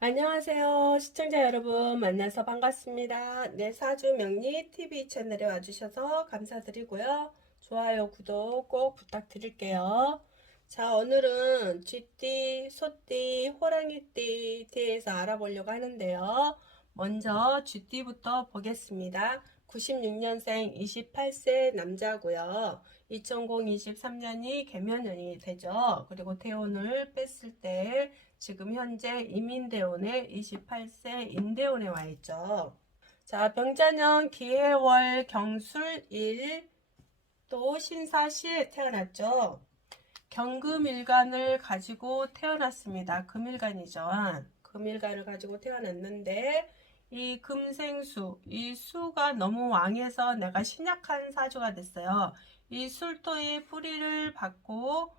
안녕하세요. 시청자 여러분 만나서 반갑습니다. 네, 사주 명리 TV 채널에 와주셔서 감사드리고요. 좋아요, 구독 꼭 부탁드릴게요. 자, 오늘은 쥐띠, 소띠, 호랑이띠 대해서 알아보려고 하는데요. 먼저 쥐띠부터 보겠습니다. 96년생 28세 남자고요. 2023년이 개면연이 되죠. 그리고 태운을 뺐을 때 지금 현재 이민대운에 28세 임대운에 와 있죠. 자, 병자년 기해월 경술일 또 신사시에 태어났죠. 경금일간을 가지고 태어났습니다. 금일간이죠. 금일간을 가지고 태어났는데 이 금생수, 이 수가 너무 왕해서 내가 신약한 사주가 됐어요. 이 술토의 뿌리를 받고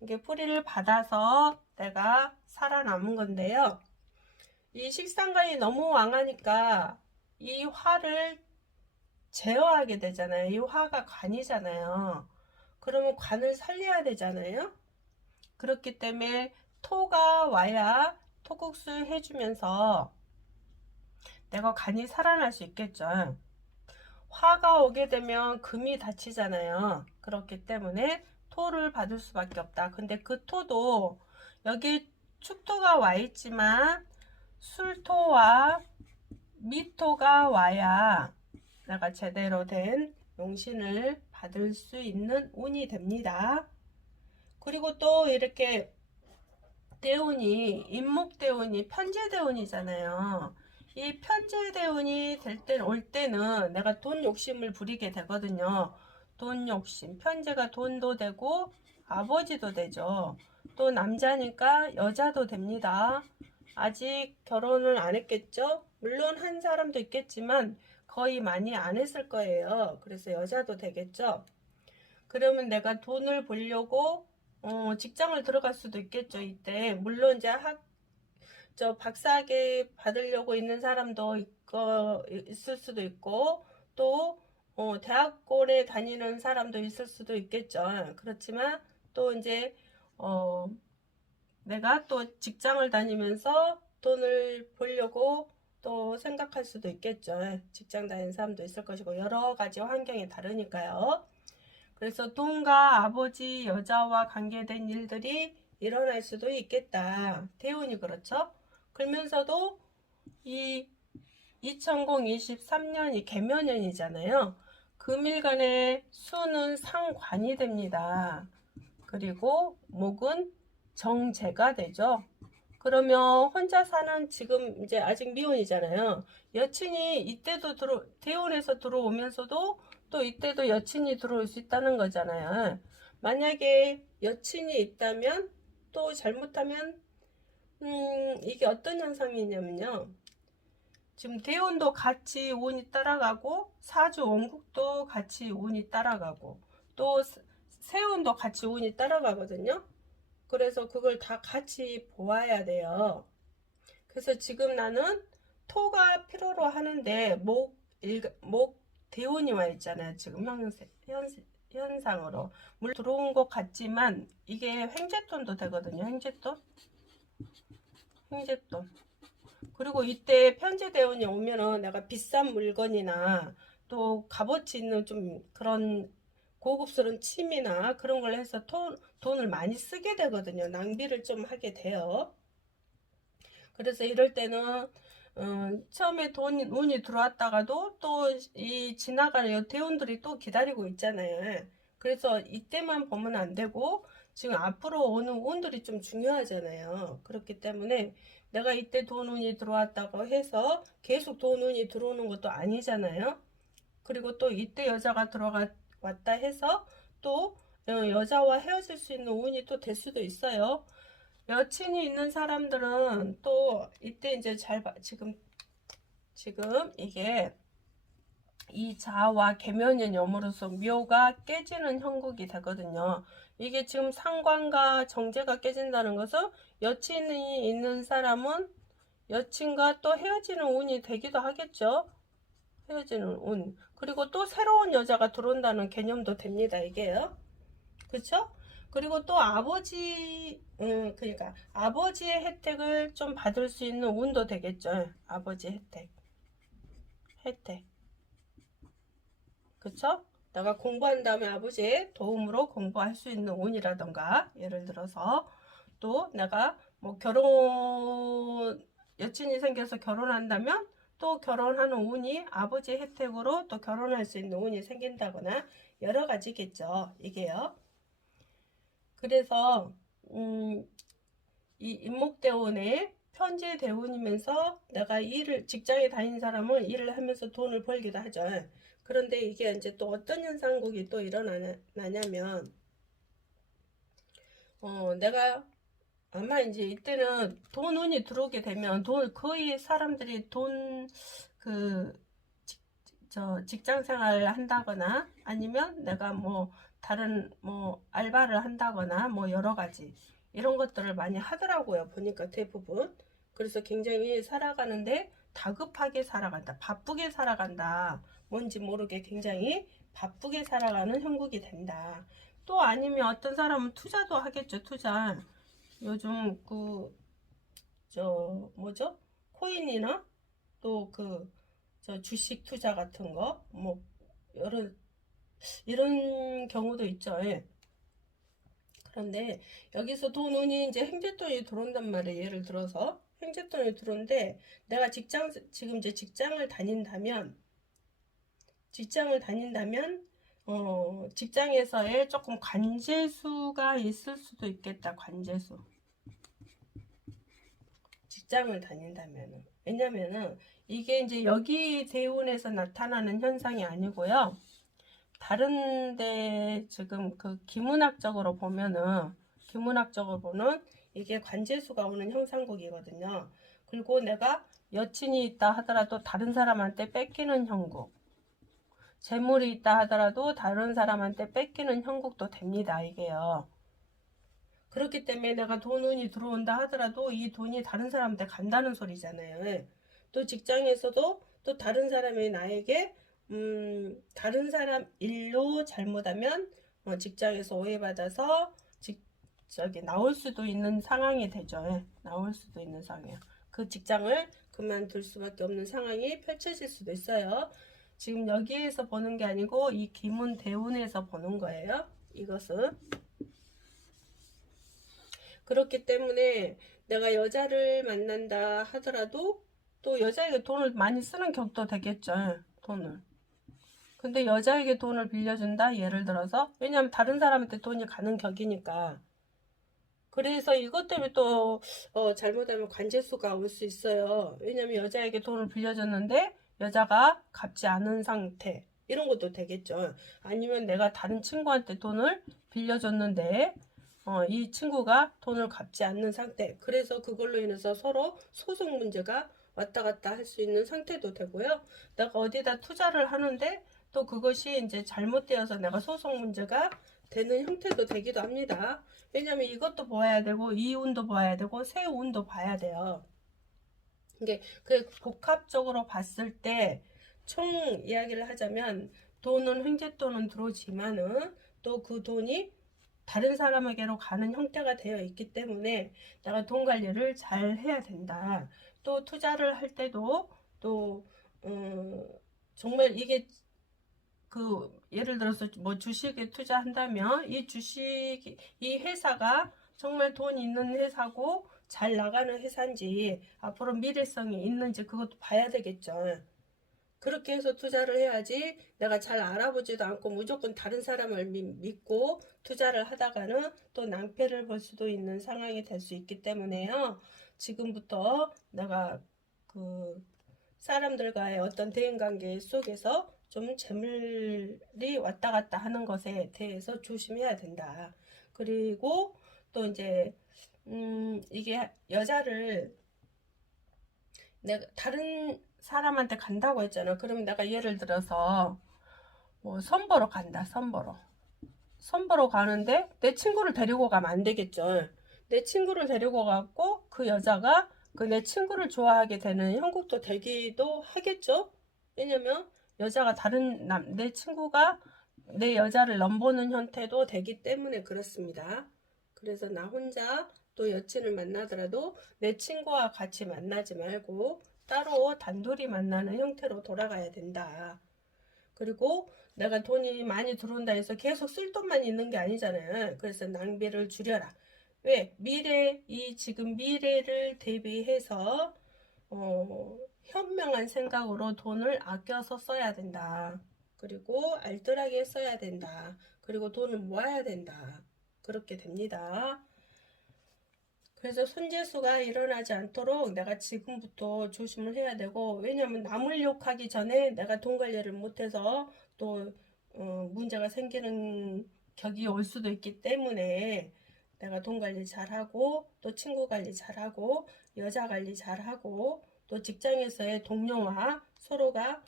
이게 뿌리를 받아서 내가 살아남은 건데요. 이 식상관이 너무 왕하니까 이 화를 제어하게 되잖아요. 이 화가 관이잖아요. 그러면 관을 살려야 되잖아요. 그렇기 때문에 토가 와야 토국수 해주면서 내가 간이 살아날 수 있겠죠. 화가 오게 되면 금이 다치잖아요. 그렇기 때문에 토를 받을 수밖에 없다. 근데 그 토도 여기 축토가 와 있지만 술토와 미토가 와야 내가 제대로 된 용신을 받을 수 있는 운이 됩니다. 그리고 또 이렇게 대운이 임목대운이 편제대운이잖아요. 이 편제대운이 올 때는 내가 돈 욕심을 부리게 되거든요. 돈 욕심, 편제가 돈도 되고 아버지도 되죠. 또 남자니까 여자도 됩니다. 아직 결혼을 안 했겠죠? 물론 한 사람도 있겠지만 거의 많이 안 했을 거예요. 그래서 여자도 되겠죠? 그러면 내가 돈을 벌려고 직장을 들어갈 수도 있겠죠. 이때 물론 이제 박사학위 받으려고 있는 사람도 있을 수도 있고 또 대학원에 다니는 사람도 있을 수도 있겠죠. 그렇지만 또 이제 어, 내가 또 직장을 다니면서 돈을 벌려고 또 생각할 수도 있겠죠. 직장 다니는 사람도 있을 것이고 여러 가지 환경이 다르니까요. 그래서 돈과 아버지, 여자와 관계된 일들이 일어날 수도 있겠다. 대운이 그렇죠. 그러면서도 이 2023년이 개묘년이잖아요. 금일간의 수는 상관이 됩니다. 그리고 목은 정제가 되죠. 그러면 혼자 사는 지금 이제 아직 미혼이잖아요. 여친이 이때도 대원에서 들어오면서도 또 이때도 여친이 들어올 수 있다는 거잖아요. 만약에 여친이 있다면 또 잘못하면 이게 어떤 현상이냐면요. 지금 대운도 같이 운이 따라가고 사주 원국도 같이 운이 따라가고 또 세운도 같이 운이 따라가거든요. 그래서 그걸 다 같이 보아야 돼요. 그래서 지금 나는 토가 필요로 하는데 목 대운이 와 있잖아요. 지금 현상으로. 물 들어온 것 같지만 이게 횡재돈도 되거든요. 횡재돈. 그리고 이때 편제대운이 오면은 내가 비싼 물건이나 또 값어치 있는 좀 그런 고급스러운 침이나 그런 걸 해서 돈을 많이 쓰게 되거든요. 낭비를 좀 하게 돼요. 그래서 이럴 때는 처음에 운이 들어왔다가도 또 이 지나가는 이 대운들이 또 기다리고 있잖아요. 그래서 이때만 보면 안 되고 지금 앞으로 오는 운들이 좀 중요하잖아요. 그렇기 때문에 내가 이때 운이 들어왔다고 해서 계속 운이 들어오는 것도 아니잖아요. 그리고 또 이때 여자가 왔다 해서 또 여자와 헤어질 수 있는 운이 또 될 수도 있어요. 여친이 있는 사람들은 또 이때 이제 지금 이게 이 자와 계면인 염으로서 묘가 깨지는 형국이 되거든요. 이게 지금 상관과 정제가 깨진다는 것은 여친이 있는 사람은 여친과 또 헤어지는 운이 되기도 하겠죠. 헤어지는 운. 그리고 또 새로운 여자가 들어온다는 개념도 됩니다. 이게요. 그쵸? 그리고 또 아버지, 그러니까 아버지의 혜택을 좀 받을 수 있는 운도 되겠죠. 아버지 혜택. 그쵸? 내가 공부한 다음에 아버지의 도움으로 공부할 수 있는 운이라던가, 예를 들어서 또 내가 뭐 여친이 생겨서 결혼한다면 또 결혼하는 운이 아버지 혜택으로 또 결혼할 수 있는 운이 생긴다거나 여러 가지겠죠. 이게요. 그래서 이 임목대운의 편제대운이면서 내가 직장에 다니는 사람은 일을 하면서 돈을 벌기도 하죠. 그런데 이게 이제 또 어떤 현상국이 또 일어나냐면, 내가 아마 이제 이때는 돈 운이 들어오게 되면 거의 사람들이 그, 직장 생활을 한다거나 아니면 내가 뭐 다른 뭐 알바를 한다거나 뭐 여러 가지 이런 것들을 많이 하더라고요. 보니까 대부분. 그래서 굉장히 살아가는데 다급하게 살아간다. 바쁘게 살아간다. 뭔지 모르게 굉장히 바쁘게 살아가는 형국이 된다. 또 아니면 어떤 사람은 투자도 하겠죠. 투자. 요즘 뭐죠? 코인이나 또 주식 투자 같은 거, 뭐, 이런 경우도 있죠. 예. 그런데 여기서 운이 이제 행제돈이 들어온단 말이에요. 예를 들어서 행제돈이 들어오는데 내가 지금 이제 직장을 다닌다면, 직장에서의 조금 관제수가 있을 수도 있겠다. 관제수. 직장을 다닌다면은. 왜냐면은 이게 이제 여기 대운에서 나타나는 현상이 아니고요. 다른데 지금 기문학적으로 보면은 이게 관제수가 오는 형상국이거든요. 그리고 내가 여친이 있다 하더라도 다른 사람한테 뺏기는 형국, 재물이 있다 하더라도 다른 사람한테 뺏기는 형국도 됩니다. 이게요. 그렇기 때문에 내가 운이 들어온다 하더라도 이 돈이 다른 사람한테 간다는 소리잖아요. 또 직장에서도 또 다른 사람이 나에게 다른 사람 일로 잘못하면 직장에서 오해받아서 나올 수도 있는 상황이 되죠. 나올 수도 있는 상황이야. 그 직장을 그만둘 수밖에 없는 상황이 펼쳐질 수도 있어요. 지금 여기에서 보는 게 아니고 이 기문 대운에서 보는 거예요. 이것은. 그렇기 때문에 내가 여자를 만난다 하더라도 또 여자에게 돈을 많이 쓰는 격도 되겠죠. 돈을. 근데 여자에게 돈을 빌려준다? 예를 들어서. 왜냐면 다른 사람한테 돈이 가는 격이니까. 그래서 이것 때문에 또 잘못하면 관제수가 올 수 있어요. 왜냐면 여자에게 돈을 빌려줬는데 여자가 갚지 않은 상태. 이런 것도 되겠죠. 아니면 내가 다른 친구한테 돈을 빌려줬는데 이 친구가 돈을 갚지 않는 상태. 그래서 그걸로 인해서 서로 소송 문제가 왔다 갔다 할 수 있는 상태도 되고요. 내가 어디다 투자를 하는데 또 그것이 이제 잘못되어서 내가 소송 문제가 되는 형태도 되기도 합니다. 왜냐면 이것도 봐야 되고 이 운도 봐야 되고 새 운도 봐야 돼요. 이게 복합적으로 봤을 때 총 이야기를 하자면 돈은 횡재돈은 들어오지만은 또 그 돈이 다른 사람에게로 가는 형태가 되어 있기 때문에 내가 돈 관리를 잘 해야 된다. 또 투자를 할 때도 또 정말 이게 예를 들어서 뭐 주식에 투자한다면 이 회사가 정말 돈 있는 회사고 잘 나가는 회사인지 앞으로 미래성이 있는지 그것도 봐야 되겠죠. 그렇게 해서 투자를 해야지 내가 잘 알아보지도 않고 무조건 다른 사람을 믿고 투자를 하다가는 또 낭패를 볼 수도 있는 상황이 될 수 있기 때문에요. 지금부터 내가 사람들과의 어떤 대인관계 속에서 좀 재물이 왔다 갔다 하는 것에 대해서 조심해야 된다. 그리고 또 이제 이게 여자를 내가 다른 사람한테 간다고 했잖아. 그럼 내가 예를 들어서 뭐 선보러 간다. 선보러 가는데 내 친구를 데리고 가면 안 되겠죠. 내 친구를 데리고 가고 그 여자가 내 친구를 좋아하게 되는 형국도 되기도 하겠죠. 왜냐면 여자가 내 친구가 내 여자를 넘보는 형태도 되기 때문에 그렇습니다. 그래서 나 혼자 또 여친을 만나더라도 내 친구와 같이 만나지 말고 따로 단둘이 만나는 형태로 돌아가야 된다. 그리고 내가 돈이 많이 들어온다 해서 계속 쓸 돈만 있는 게 아니잖아요. 그래서 낭비를 줄여라. 왜? 지금 미래를 대비해서 현명한 생각으로 돈을 아껴서 써야 된다. 그리고 알뜰하게 써야 된다. 그리고 돈을 모아야 된다. 그렇게 됩니다. 그래서 손재수가 일어나지 않도록 내가 지금부터 조심을 해야 되고, 왜냐면 남을 욕하기 전에 내가 돈 관리를 못해서 또 문제가 생기는 격이 올 수도 있기 때문에 내가 돈 관리 잘하고 또 친구 관리 잘하고 여자 관리 잘하고 또 직장에서의 동료와 서로가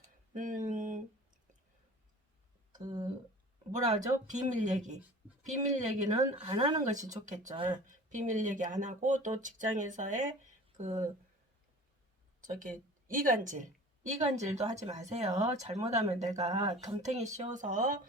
그 뭐라 하죠? 비밀 얘기는 안 하는 것이 좋겠죠. 비밀 얘기 안 하고 또 직장에서의 그 저기 이간질도 하지 마세요. 잘못하면 내가 덤탱이 씌워서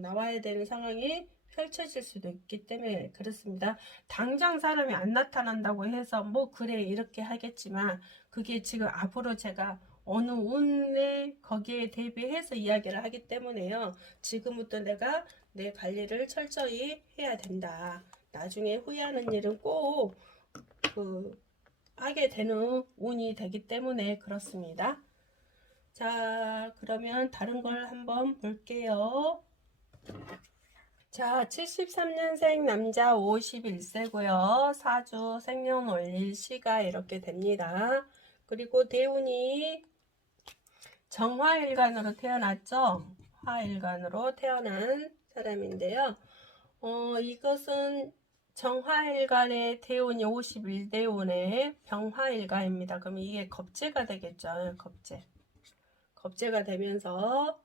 나와야 되는 상황이 펼쳐질 수도 있기 때문에 그렇습니다. 당장 사람이 안 나타난다고 해서 뭐 그래 이렇게 하겠지만 그게 지금 앞으로 제가 어느 운에 거기에 대비해서 이야기를 하기 때문에요. 지금부터 내가 내 관리를 철저히 해야 된다. 나중에 후회하는 일은 꼭 하게 되는 운이 되기 때문에 그렇습니다. 자, 그러면 다른 걸 한번 볼게요. 자, 73년생 남자 51세고요. 사주 생년월일 시가 이렇게 됩니다. 그리고 대운이 정화일간으로 태어났죠. 화일간으로 태어난 사람인데요. 이것은 정화일간의 대운이 51대운의 병화일간입니다. 그럼 이게 겁재가 되겠죠. 겁재가 되면서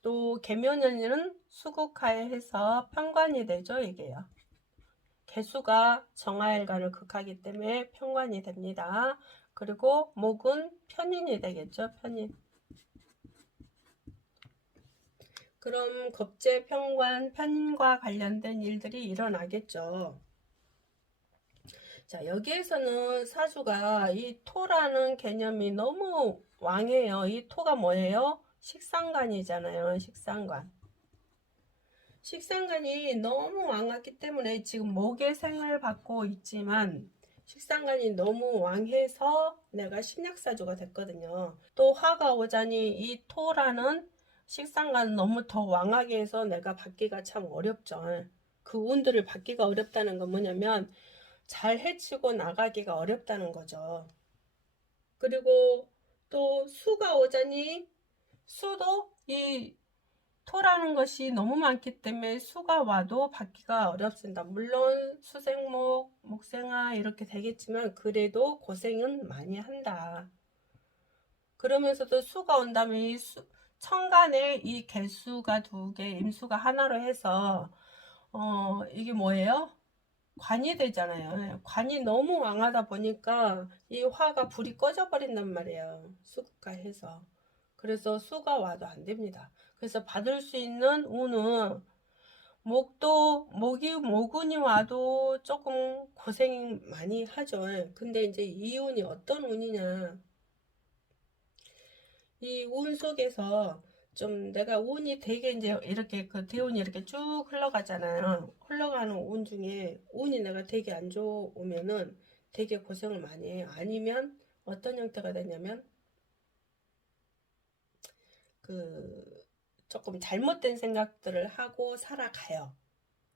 또 계묘년은 수국하에 해서 편관이 되죠. 이게요. 개수가 정화일간을 극하기 때문에 편관이 됩니다. 그리고 목은 편인이 되겠죠. 편인. 그럼 겁재, 편관, 편인과 관련된 일들이 일어나겠죠. 자, 여기에서는 사주가 이 토라는 개념이 너무 왕해요. 이 토가 뭐예요? 식상관이잖아요. 식상관이 너무 왕하기 때문에 지금 목의 생을 받고 있지만 식상관이 너무 왕해서 내가 신약사주가 됐거든요. 또 화가 오자니 이 토라는 식상관은 너무 더 왕하게 해서 내가 받기가 참 어렵죠. 그 운들을 받기가 어렵다는 건 뭐냐면 잘 해치고 나가기가 어렵다는 거죠. 그리고 또 수가 오자니 수도 이 토라는 것이 너무 많기 때문에 수가 와도 받기가 어렵습니다. 물론 수생목, 목생화 이렇게 되겠지만 그래도 고생은 많이 한다. 그러면서도 수가 온다면 이 천간에 이 개수가 2개, 임수가 하나로 해서 이게 뭐예요? 관이 되잖아요. 관이 너무 왕하다 보니까 이 화가 불이 꺼져 버린단 말이에요. 수국가 해서. 그래서 수가 와도 안 됩니다. 그래서 받을 수 있는 운은 모근이 와도 조금 고생 많이 하죠. 근데 이제 이 운이 어떤 운이냐. 이 운 속에서 좀 내가 운이 되게 이제 이렇게 그 대운이 이렇게 쭉 흘러가잖아요. 흘러가는 운 중에 운이 내가 되게 안 좋으면은 되게 고생을 많이 해요. 아니면 어떤 형태가 되냐면 그 조금 잘못된 생각들을 하고 살아가요.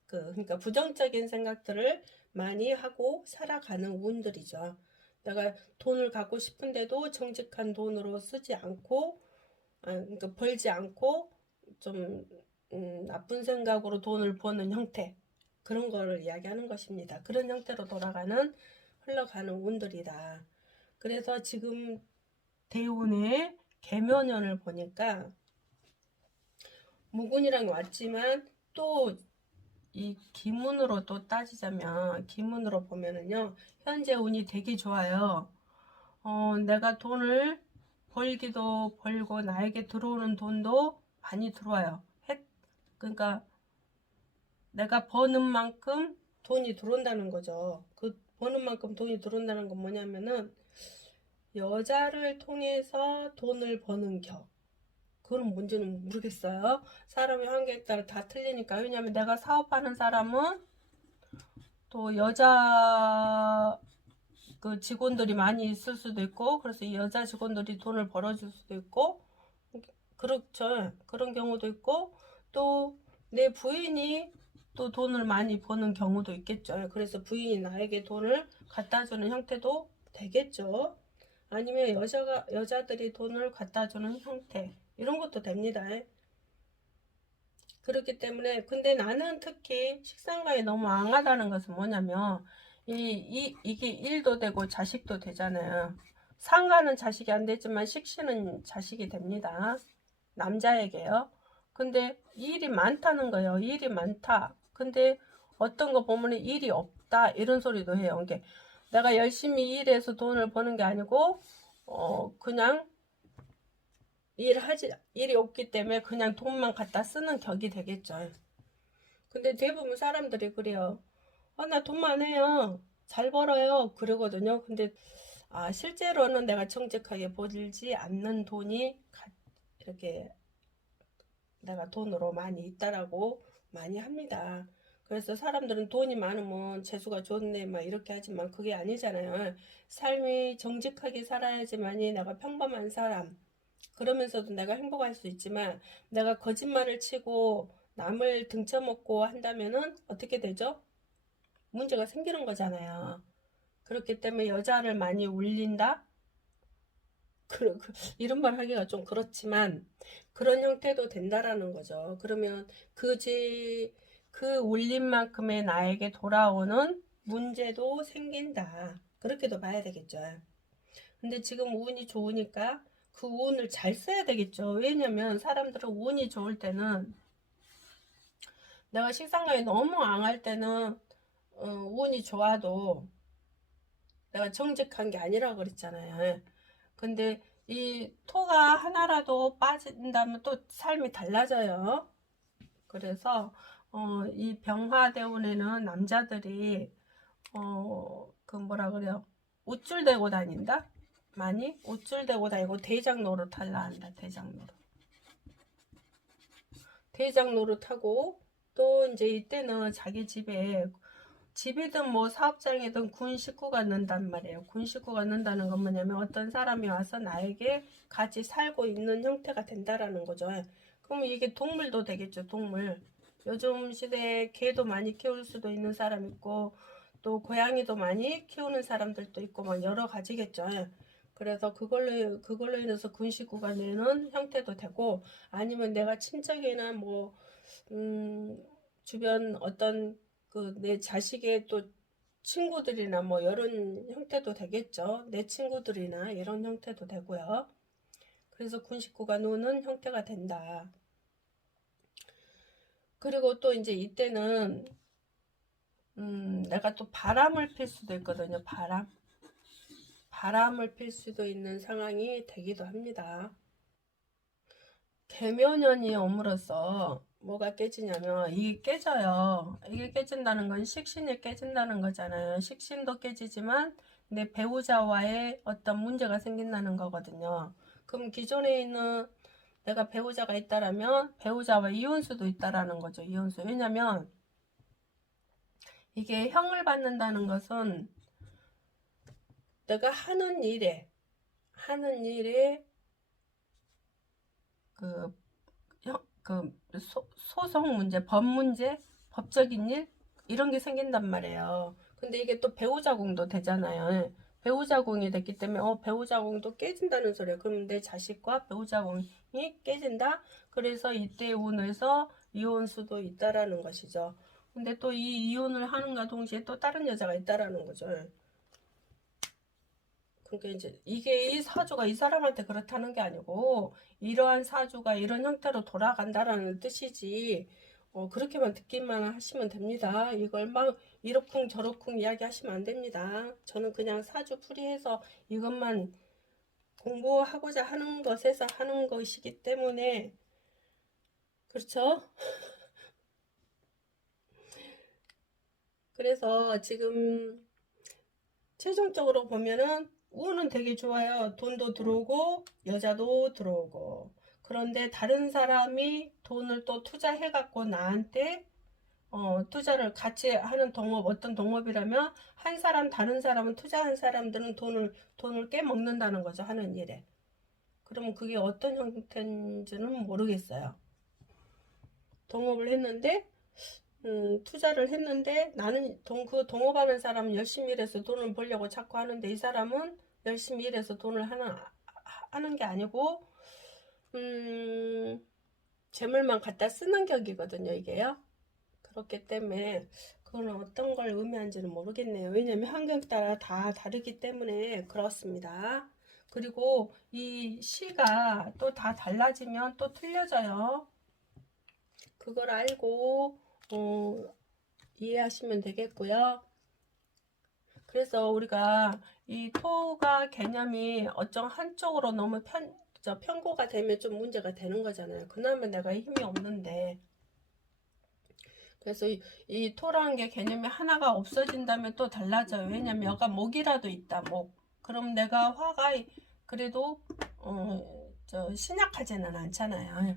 그러니까 부정적인 생각들을 많이 하고 살아가는 운들이죠. 내가 돈을 갖고 싶은데도 정직한 돈으로 쓰지 않고, 그러니까 벌지 않고 좀 나쁜 생각으로 돈을 버는 형태, 그런 거를 이야기하는 것입니다. 그런 형태로 흘러가는 운들이다. 그래서 지금 대운의 계묘년을 보니까 무군이랑 왔지만 또 이 기문으로 또 따지자면 기문으로 보면은요 현재 운이 되게 좋아요. 내가 돈을 벌기도 벌고 나에게 들어오는 돈도 많이 들어와요. 그러니까 내가 버는 만큼 돈이 들어온다는 거죠. 그 버는 만큼 돈이 들어온다는 건 뭐냐면은 여자를 통해서 돈을 버는 겨. 그건 뭔지는 모르겠어요. 사람의 환경에 따라 다 틀리니까. 왜냐면 내가 사업하는 사람은 또 여자 그 직원들이 많이 있을 수도 있고, 그래서 이 여자 직원들이 돈을 벌어줄 수도 있고, 그렇죠. 그런 경우도 있고, 또 내 부인이 또 돈을 많이 버는 경우도 있겠죠. 그래서 부인이 나에게 돈을 갖다 주는 형태도 되겠죠. 아니면 여자들이 돈을 갖다 주는 형태, 이런 것도 됩니다. 그렇기 때문에, 근데 나는 특히 식상가에 너무 앙하다는 것은 뭐냐면, 이게 일도 되고 자식도 되잖아요. 상가는 자식이 안 되지만 식신은 자식이 됩니다. 남자에게요. 근데 일이 많다는 거예요. 일이 많다. 근데 어떤 거 보면 일이 없다. 이런 소리도 해요. 이게 내가 열심히 일해서 돈을 버는 게 아니고, 그냥 일이 없기 때문에 그냥 돈만 갖다 쓰는 격이 되겠죠. 근데 대부분 사람들이 그래요. 나 돈 많아요. 잘 벌어요. 그러거든요. 근데 실제로는 내가 정직하게 벌지 않는 돈이 이렇게 내가 돈으로 많이 있다라고 많이 합니다. 그래서 사람들은 돈이 많으면 재수가 좋네 막 이렇게 하지만 그게 아니잖아요. 삶이 정직하게 살아야지만이 내가 평범한 사람, 그러면서도 내가 행복할 수 있지만 내가 거짓말을 치고 남을 등쳐먹고 한다면은 어떻게 되죠? 문제가 생기는 거잖아요. 그렇기 때문에 여자를 많이 울린다? 이런 말 하기가 좀 그렇지만 그런 형태도 된다라는 거죠. 그러면 그 울림만큼의 나에게 돌아오는 문제도 생긴다. 그렇게도 봐야 되겠죠. 근데 지금 운이 좋으니까 그 운을 잘 써야 되겠죠. 왜냐면 사람들은 운이 좋을 때는, 내가 식상가에 너무 앙할 때는 운이 좋아도 내가 정직한 게 아니라고 그랬잖아요. 근데 이 토가 하나라도 빠진다면 또 삶이 달라져요. 그래서 이 병화대운에는 남자들이 그 뭐라 그래요? 우쭐대고 다닌다? 많이 우쭐대고 다니고 대장 노릇하려 한다. 대장 노릇하고, 또 이제 이때는 자기 집이든 뭐 사업장이든 군 식구가 는단 말이에요. 군 식구가 는다는 건 뭐냐면 어떤 사람이 와서 나에게 같이 살고 있는 형태가 된다라는 거죠. 그럼 이게 동물도 되겠죠. 동물. 요즘 시대에 개도 많이 키울 수도 있는 사람 있고, 또 고양이도 많이 키우는 사람들도 있고, 막 여러 가지겠죠. 그래서 그걸로 인해서 군 식구가 되는 형태도 되고, 아니면 내가 친척이나 뭐 주변 어떤 그 내 자식의 또 친구들이나 뭐 이런 형태도 되겠죠. 내 친구들이나 이런 형태도 되고요. 그래서 군 식구가 노는 형태가 된다. 그리고 또 이제 이때는 내가 또 바람을 필 수도 있거든요. 바람을 필 수도 있는 상황이 되기도 합니다. 계묘년이 옴으로써 뭐가 깨지냐면 이게 깨져요. 이게 깨진다는 건 식신이 깨진다는 거잖아요. 식신도 깨지지만 내 배우자와의 어떤 문제가 생긴다는 거거든요. 그럼 기존에 있는 내가 배우자가 있다라면 배우자와 이혼수도 있다라는 거죠. 이혼수. 왜냐면 이게 형을 받는다는 것은 내가 하는 일에 그 소송 문제, 법 문제, 법적인 일 이런 게 생긴단 말이에요. 근데 이게 또 배우자궁도 되잖아요. 배우자궁이 됐기 때문에 배우자궁도 깨진다는 소리예요. 그럼 내 자식과 배우자궁이 깨진다. 그래서 이때 운에서 이혼 수도 있다라는 것이죠. 근데 또 이 이혼을 하는가 동시에 또 다른 여자가 있다라는 거죠. 그러니까 이제 이게 이 사주가 이 사람한테 그렇다는 게 아니고 이러한 사주가 이런 형태로 돌아간다라는 뜻이지, 그렇게만 듣기만 하시면 됩니다. 이걸 막 이러쿵 저러쿵 이야기하시면 안 됩니다. 저는 그냥 사주 풀이해서 이것만 공부하고자 하는 것에서 하는 것이기 때문에, 그렇죠? 그래서 지금 최종적으로 보면은 운은 되게 좋아요. 돈도 들어오고 여자도 들어오고. 그런데 다른 사람이 돈을 또 투자해 갖고 나한테 투자를 같이 하는 동업, 어떤 동업이라면 한 사람 다른 사람은, 투자한 사람들은 돈을 깨먹는다는 거죠, 하는 일에. 그러면 그게 어떤 형태인지는 모르겠어요. 동업을 했는데 투자를 했는데 나는 그 동업하는 사람은 열심히 일해서 돈을 벌려고 자꾸 하는데, 이 사람은 열심히 일해서 돈을 하는 게 아니고 재물만 갖다 쓰는 격이거든요, 이게요. 그렇기 때문에 그건 어떤 걸 의미하는지는 모르겠네요. 왜냐면 환경 따라 다 다르기 때문에 그렇습니다. 그리고 이 시가 또 다 달라지면 또 틀려져요. 그걸 알고 이해하시면 되겠고요. 그래서 우리가 이 토가 개념이 어떤 한쪽으로 너무 편고가 되면 좀 문제가 되는 거잖아요. 그나마 내가 힘이 없는데. 그래서 이 토라는 게 개념이 하나가 없어진다면 또 달라져요. 왜냐면 여가 목이라도 있다, 목. 그럼 내가 화가 그래도 신약하지는 않잖아요.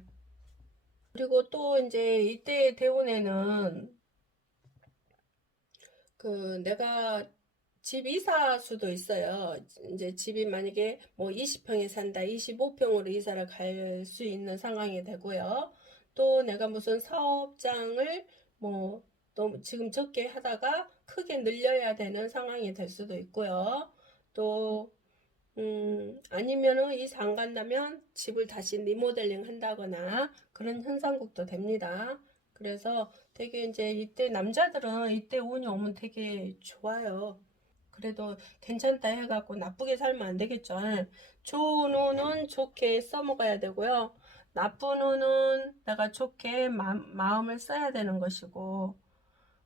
그리고 또 이제 이때 대운에는 내가 집 이사 수도 있어요. 이제 집이 만약에 뭐 20평에 산다, 25평으로 이사를 갈 수 있는 상황이 되고요. 또 내가 무슨 사업장을 뭐 너무 지금 적게 하다가 크게 늘려야 되는 상황이 될 수도 있고요. 또 아니면은 이사 안 간다면 집을 다시 리모델링 한다거나 그런 현상국도 됩니다. 그래서 되게 이제 이때 남자들은 이때 운이 오면 되게 좋아요. 그래도 괜찮다 해갖고 나쁘게 살면 안 되겠죠. 좋은 운은 좋게 써먹어야 되고요. 나쁜 운은 내가 좋게 마음을 써야 되는 것이고,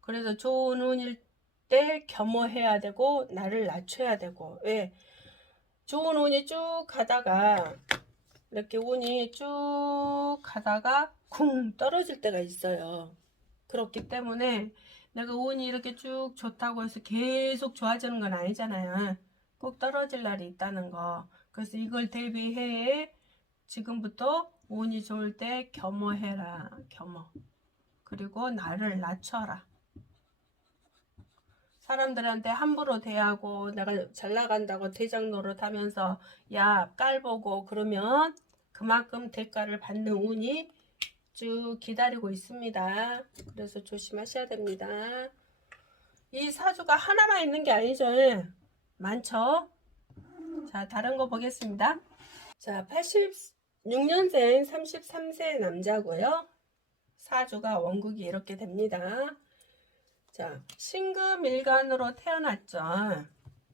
그래서 좋은 운일 때 겸허해야 되고 나를 낮춰야 되고. 왜? 좋은 운이 쭉 가다가 이렇게 운이 쭉 가다가 쿵 떨어질 때가 있어요. 그렇기 때문에 내가 운이 이렇게 쭉 좋다고 해서 계속 좋아지는 건 아니잖아요. 꼭 떨어질 날이 있다는 거. 그래서 이걸 대비해 지금부터 운이 좋을 때 겸허해라. 겸허. 그리고 나를 낮춰라. 사람들한테 함부로 대하고 내가 잘 나간다고 대장 노릇하면서 야 깔보고 그러면 그만큼 대가를 받는 운이 쭉 기다리고 있습니다. 그래서 조심하셔야 됩니다. 이 사주가 하나만 있는 게 아니죠. 많죠. 자, 다른 거 보겠습니다. 자, 86년생 33세 남자고요. 사주가 원국이 이렇게 됩니다. 자, 신금일간으로 태어났죠.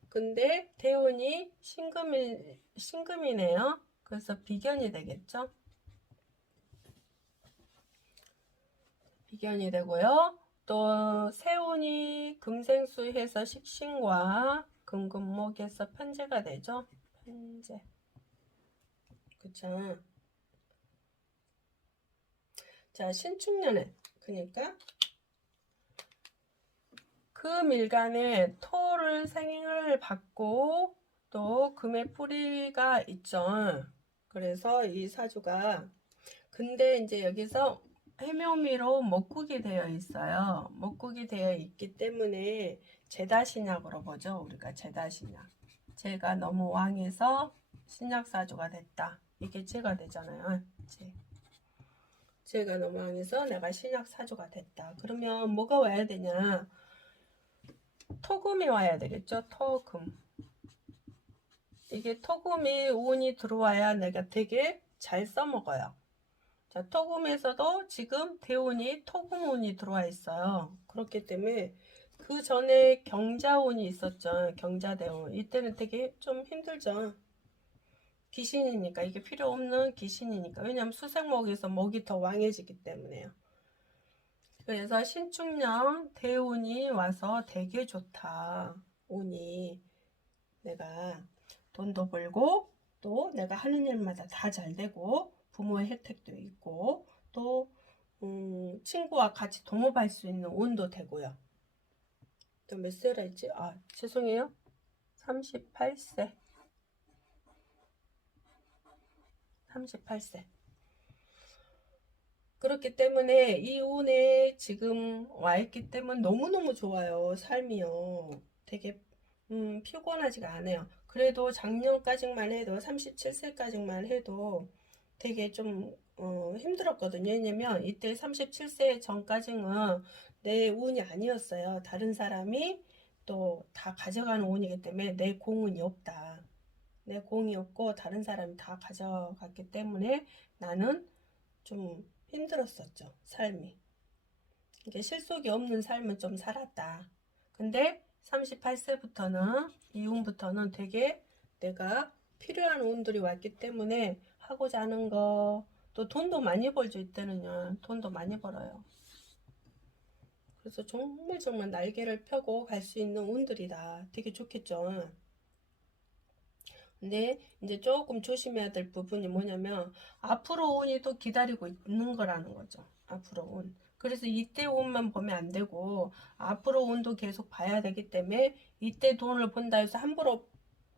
근데 대운이 신금이네요. 그래서 비견이 되겠죠. 비견이 되고요. 또 세운이 금생수해서 식신과 금금목에서 편제가 되죠. 편제. 그쵸. 자, 신축년에 그러니까 그 밀간에 토를 생을 받고 또 금의 뿌리가 있죠. 그래서 이 사주가, 근데 이제 여기서 해묘미로 목국이 되어 있어요. 목국이 되어 있기 때문에 제다신약으로 보죠. 우리가 제다신약. 제가 너무 왕해서 신약사주가 됐다. 이게 제가 되잖아요. 제가 너무 왕해서 내가 신약사주가 됐다. 그러면 뭐가 와야 되냐? 토금이 와야 되겠죠. 토금. 이게 토금이 운이 들어와야 내가 되게 잘 써먹어요. 자, 토금에서도 지금 대운이 토금운이 들어와 있어요. 그렇기 때문에 그 전에 경자운이 있었죠. 경자대운. 이때는 되게 좀 힘들죠. 귀신이니까, 이게 필요 없는 귀신이니까. 왜냐면 수생목에서 목이 더 왕해지기 때문에요. 그래서 신축년 대운이 와서 되게 좋다. 운이 내가 돈도 벌고 또 내가 하는 일마다 다 잘 되고 부모의 혜택도 있고 또 친구와 같이 동업할 수 있는 운도 되고요. 또 몇 세라 했지? 아, 죄송해요. 38세. 38세. 그렇기 때문에 이 운에 지금 와 있기 때문에 너무너무 좋아요. 삶이요. 되게 피곤하지가 않아요. 그래도 작년까지만 해도 37세까지만 해도 되게 좀 힘들었거든요. 왜냐면 이때 37세 전까지는 내 운이 아니었어요. 다른 사람이 또 다 가져가는 운이기 때문에 내 공운이 없다. 내 공이 없고 다른 사람이 다 가져갔기 때문에 나는 좀 힘들었었죠. 삶이. 이게 실속이 없는 삶을 좀 살았다. 근데 38세부터는 이운부터는 되게 내가 필요한 운들이 왔기 때문에 하고자 하는 거, 또 돈도 많이 벌죠. 이때는요. 돈도 많이 벌어요. 그래서 정말 정말 날개를 펴고 갈 수 있는 운들이다. 되게 좋겠죠. 근데 이제 조금 조심해야 될 부분이 뭐냐면 앞으로 운이 또 기다리고 있는 거라는 거죠. 앞으로 운. 그래서 이때 운만 보면 안 되고 앞으로 운도 계속 봐야 되기 때문에 이때 돈을 번다 해서 함부로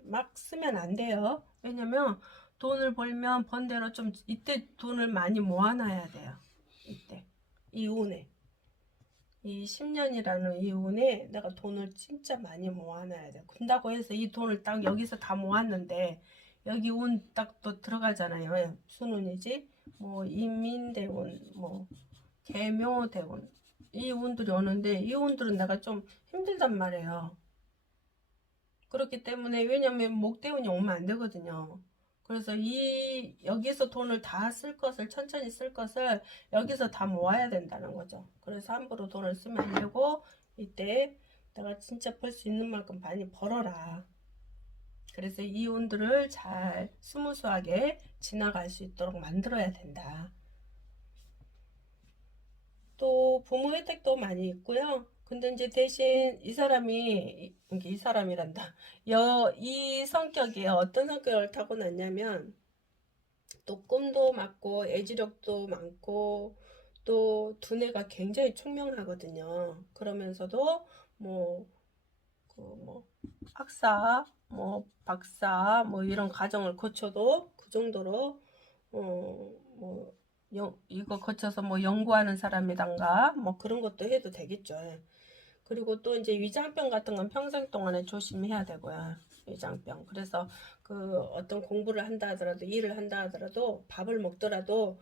막 쓰면 안 돼요. 왜냐면 돈을 벌면 번 대로 좀 이때 돈을 많이 모아놔야 돼요. 이때. 이 운에. 이 10년이라는 이 운에 내가 돈을 진짜 많이 모아놔야 돼. 군다고 해서 이 돈을 딱 여기서 다 모았는데 여기 운 딱 또 들어가잖아요. 순운이지. 뭐 인민대운, 뭐 개묘대운 이 운들이 오는데 이 운들은 내가 좀 힘들단 말이에요. 그렇기 때문에 왜냐면 목대운이 오면 안 되거든요. 그래서 이 여기서 돈을 다 쓸 것을 천천히 쓸 것을 여기서 다 모아야 된다는 거죠. 그래서 함부로 돈을 쓰면 안 되고 이때 내가 진짜 벌 수 있는 만큼 많이 벌어라. 그래서 이 운들을 잘 스무스하게 지나갈 수 있도록 만들어야 된다. 또 부모 혜택도 많이 있고요. 근데 이제 대신 이 사람이 이 사람이란다. 이 성격이 어떤 성격을 타고났냐면 또 꿈도 많고 애지력도 많고 또 두뇌가 굉장히 총명하거든요. 그러면서도 뭐 뭐 학사, 뭐 박사, 뭐 이런 과정을 거쳐도 그 정도로 뭐 이거 거쳐서 뭐 연구하는 사람이란가 뭐 그런 것도 해도 되겠죠. 그리고 또 이제 위장병 같은 건 평생 동안에 조심해야 되고요. 위장병. 그래서 그 어떤 공부를 한다 하더라도 일을 한다 하더라도 밥을 먹더라도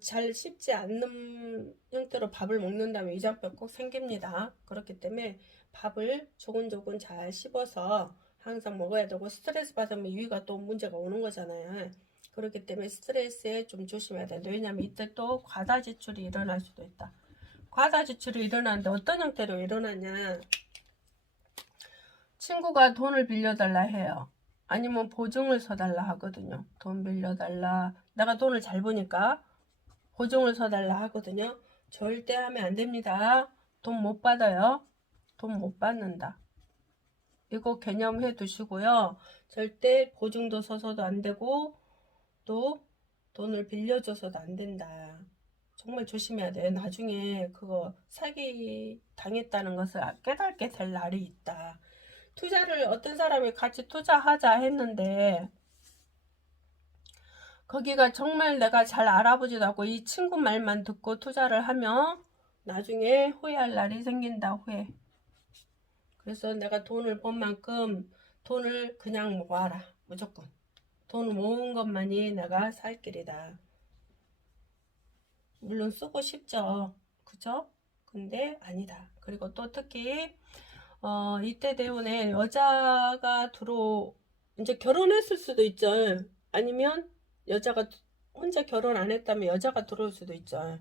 잘 씹지 않는 형태로 밥을 먹는다면 위장병 꼭 생깁니다. 그렇기 때문에 밥을 조근조근 잘 씹어서 항상 먹어야 되고 스트레스 받으면 위가 또 문제가 오는 거잖아요. 그렇기 때문에 스트레스에 좀 조심해야 된다. 왜냐하면 이때 또 과다 지출이 일어날 수도 있다. 과다 지출이 일어나는데 어떤 형태로 일어나냐. 친구가 돈을 빌려달라 해요. 아니면 보증을 서달라 하거든요. 돈 빌려달라. 내가 돈을 잘 버니까 보증을 서달라 하거든요. 절대 하면 안 됩니다. 돈 못 받아요. 돈 못 받는다. 이거 개념해 두시고요. 절대 보증도 서서도 안 되고 또 돈을 빌려줘서도 안 된다. 정말 조심해야 돼. 나중에 그거 사기 당했다는 것을 깨닫게 될 날이 있다. 투자를 어떤 사람이 같이 투자하자 했는데 거기가 정말 내가 잘 알아보지도 않고 이 친구 말만 듣고 투자를 하면 나중에 후회할 날이 생긴다. 후회. 그래서 내가 돈을 번 만큼 돈을 그냥 모아라. 무조건. 돈 모은 것만이 내가 살 길이다. 물론 쓰고 싶죠. 그죠? 근데 아니다. 그리고 또 특히 이때 대운에 여자가 이제 결혼했을 수도 있죠. 아니면 여자가 혼자 결혼 안 했다면 여자가 들어올 수도 있죠.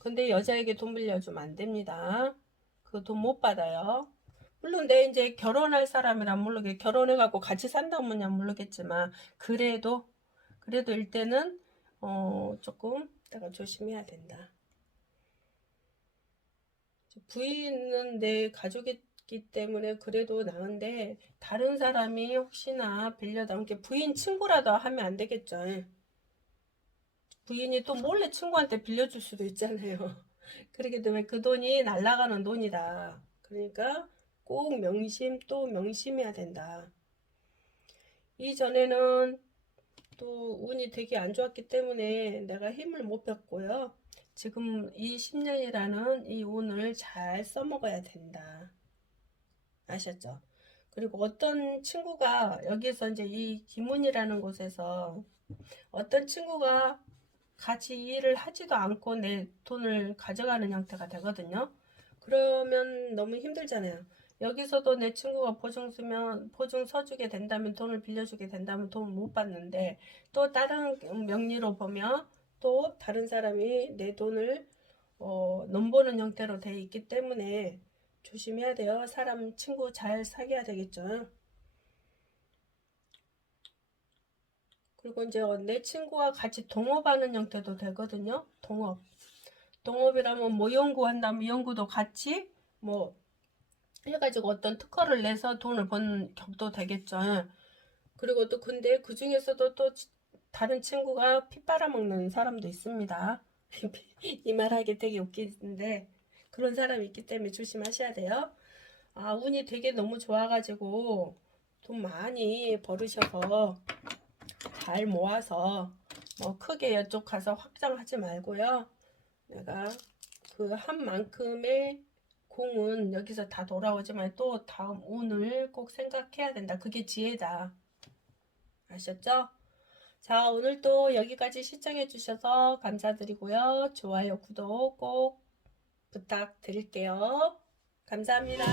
근데 여자에게 돈 빌려주면 안 됩니다. 그 돈 못 받아요. 물론 내 이제 결혼할 사람이란 모르게 결혼해갖고 같이 산다면 모르겠지만 그래도 일단은 조금 내가 조심해야 된다. 부인은 내 가족이기 때문에 그래도 나은데 다른 사람이 혹시나 빌려다 부인 친구라도 하면 안 되겠죠. 부인이 또 몰래 친구한테 빌려줄 수도 있잖아요. 그렇기 때문에 그 돈이 날아가는 돈이다. 그러니까 꼭 명심 또 명심해야 된다. 이전에는 또 운이 되게 안 좋았기 때문에 내가 힘을 못 뺐고요. 지금 이 10년이라는 이 운을 잘 써먹어야 된다. 아셨죠? 그리고 어떤 친구가 여기서 이제 이 기문이라는 곳에서 어떤 친구가 같이 일을 하지도 않고 내 돈을 가져가는 형태가 되거든요. 그러면 너무 힘들잖아요. 여기서도 내 친구가 보증 서주게 된다면, 돈을 빌려주게 된다면 돈을 못 받는데, 또 다른 명리로 보면 또 다른 사람이 내 돈을 넘보는 형태로 돼 있기 때문에 조심해야 돼요. 사람 친구 잘 사귀어야 되겠죠. 그리고 이제 내 친구와 같이 동업하는 형태도 되거든요. 동업이라면 뭐 연구한다면 연구도 같이 뭐 해가지고 어떤 특허를 내서 돈을 버는 격도 되겠죠. 그리고 또 근데 그 중에서도 또 다른 친구가 피 빨아먹는 사람도 있습니다. 이 말하기 되게 웃기는데 그런 사람이 있기 때문에 조심하셔야 돼요. 아, 운이 되게 너무 좋아가지고 돈 많이 벌으셔서 잘 모아서 뭐 크게 이쪽 가서 확장하지 말고요. 내가 그 한 만큼의 공은 여기서 다 돌아오지만 또 다음 운을 꼭 생각해야 된다. 그게 지혜다. 아셨죠? 자, 오늘 또 여기까지 시청해 주셔서 감사드리고요. 좋아요, 구독 꼭 부탁드릴게요. 감사합니다.